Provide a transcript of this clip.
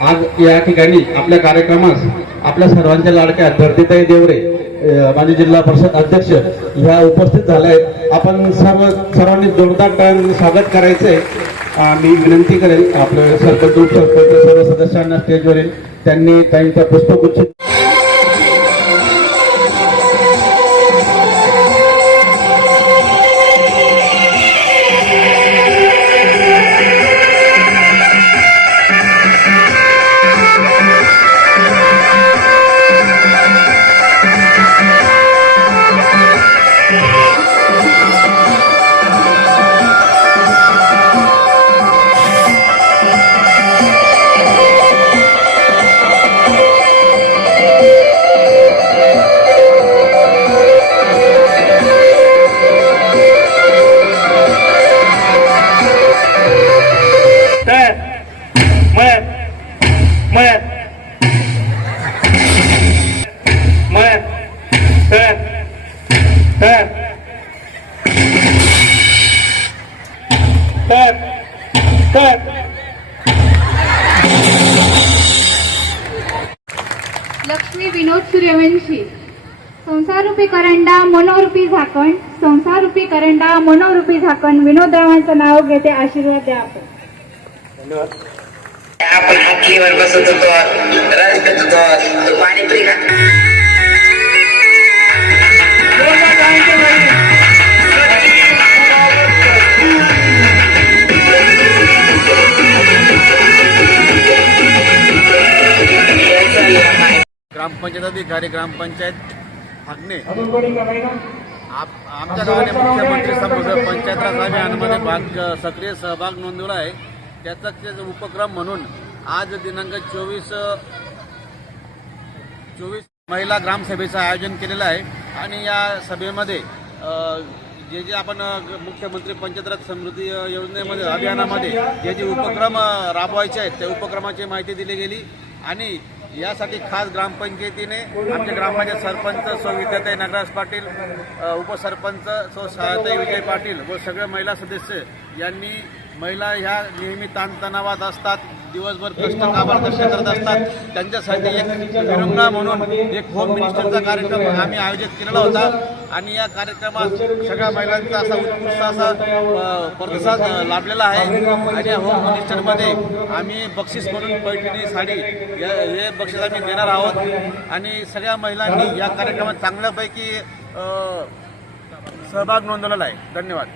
आज या ठिकाणी आपल्या कार्यक्रमास आपल्या सर्वांच्या लाडक्या धरतीताई देवरे माजी जिल्हा परिषद अध्यक्ष ह्या उपस्थित झाल्या आहेत। आपण सर्वांनी जोरदार टाळ्यांनी स्वागत करायचंय। मी विनंती करेल आपल्या सरपंच उपसरपंच सर्व सदस्यांना स्टेजवरील त्यांनी त्यांच्या पुष्पगुच्छ लक्ष्मी विनोद सूर्यवंशी संसारूपी करंडा मनोरूपी झाकण संसारूपी करंडा मनोरूपी झाकण विनोदरावांचं नाव घेते। आशीर्वाद द्या आपण। आपण हॉकीवर बसत होतो, रस पेत होतो, पाणीपुरी खात ग्रामपंचायत अधिकारी ग्रामपंचायत हागणे आमच्या गावाने मुख्यमंत्री पंचायत राज अभियानामध्ये सक्रिय सहभाग नोंदवला आहे। त्याचा उपक्रम म्हणून आज दिनांक 24 महिला ग्रामसभेचं आयोजन केलेलं आहे आणि या सभेमध्ये जे आपण मुख्यमंत्री पंचायत राज समृद्धी योजनेमध्ये अभियानामध्ये जे उपक्रम राबवायचे आहेत त्या उपक्रमाची माहिती दिली गेली आणि यासाठी खास ग्रामपंचायतीने आमच्या ग्रामपंचायत सरपंच सौ विद्याताई नागराज पाटील, उपसरपंच सौ सहायताई विजय पाटील व सगळे महिला सदस्य यांनी महिला ह्या नेहमी ताणतणावात असतात, दिवसभर कष्ट करत असतात, त्यांच्यासाठी एक विरंगुळा म्हणून एक होम मिनिस्टरचा कार्यक्रम आम्ही आयोजित केलेला होता आणि या कार्यक्रमात सगळ्या महिलांचा असा उत्कृष्ट असा प्रतिसाद लाभलेला आहे आणि या होम मिनिस्टरमध्ये आम्ही बक्षीस म्हणून पैठणी साडी हे बक्षीस आम्ही देणार आहोत आणि सगळ्या महिलांनी या कार्यक्रमात चांगल्यापैकी सहभाग नोंदवलेला आहे। धन्यवाद।